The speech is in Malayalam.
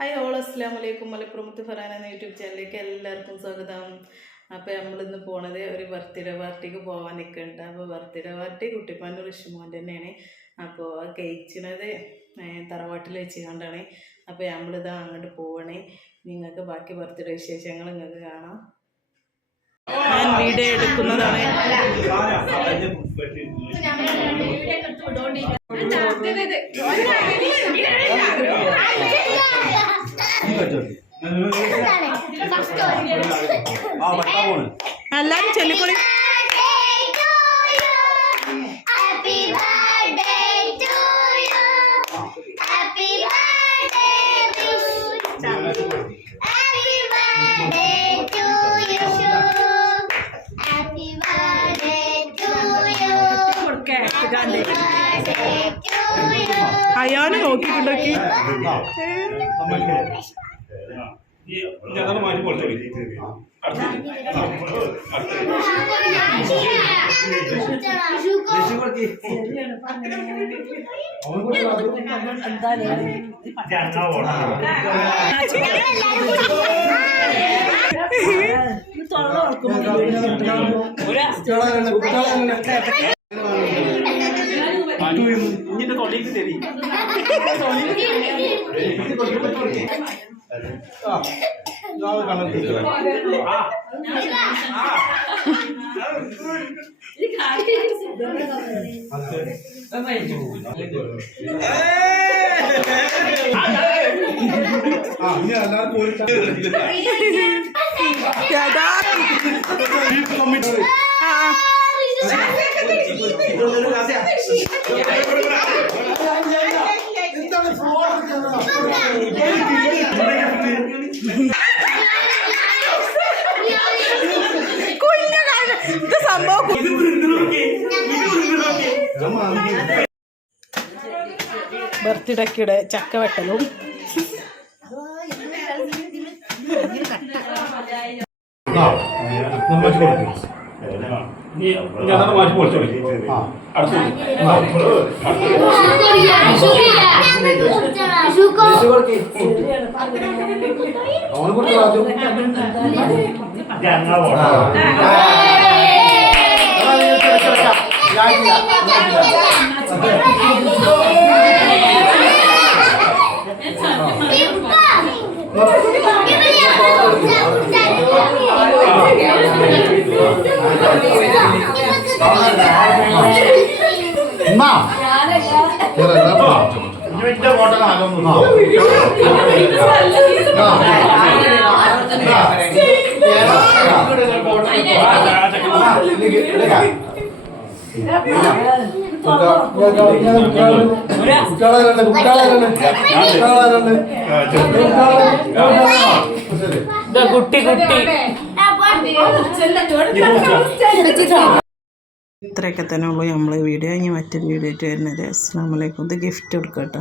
ഹായ് ഓൾ അസ്സലാമു അലൈക്കും. മലപ്പുറത്ത് ഫറാന എന്ന യൂട്യൂബ് ചാനലിലേക്ക് എല്ലാവർക്കും സ്വാഗതം. അപ്പോൾ നമ്മളിന്ന് പോണത് ഒരു ബർത്ത്ഡേ പാർട്ടിക്ക് പോകാൻ നിൽക്കുന്നുണ്ട്. അപ്പോൾ ബർത്ത്ഡേ പാർട്ടി കുട്ടിപ്പാൻ്റെ ഋഷിമോൻ്റെ തന്നെയാണ്. അപ്പോൾ കഴിച്ചത് തറവാട്ടിൽ വെച്ച് കണ്ടാണ്. അപ്പോൾ നമ്മളിതാ അങ്ങോട്ട് പോവണേ. നിങ്ങൾക്ക് ബാക്കി ബർത്ത്ഡേ വിശേഷങ്ങൾ നിങ്ങൾക്ക് കാണാം. ഞാൻ വീഡിയോ എടുക്കുന്നതാണ്. എല്ലാരും ചൊല്ലിക്കൊള്ളി. അയാള് നോക്കിയിട്ടുണ്ടോക്കി ഇന്നിട്ട് തൊള്ളിക്ക് തരി ബർത്ത്ഡേക്കിടെ ചക്ക വെട്ടലും ഇത്രയൊക്കെ തന്നെ ഉള്ളൂ നമ്മള് വീഡിയോ. ഇനി മറ്റൊരു വീഡിയോ ആയിട്ട് വരുന്നത്. അസ്സലാമു അലൈക്കും. ഇത് ഗിഫ്റ്റ് കൊടുക്കട്ടോ.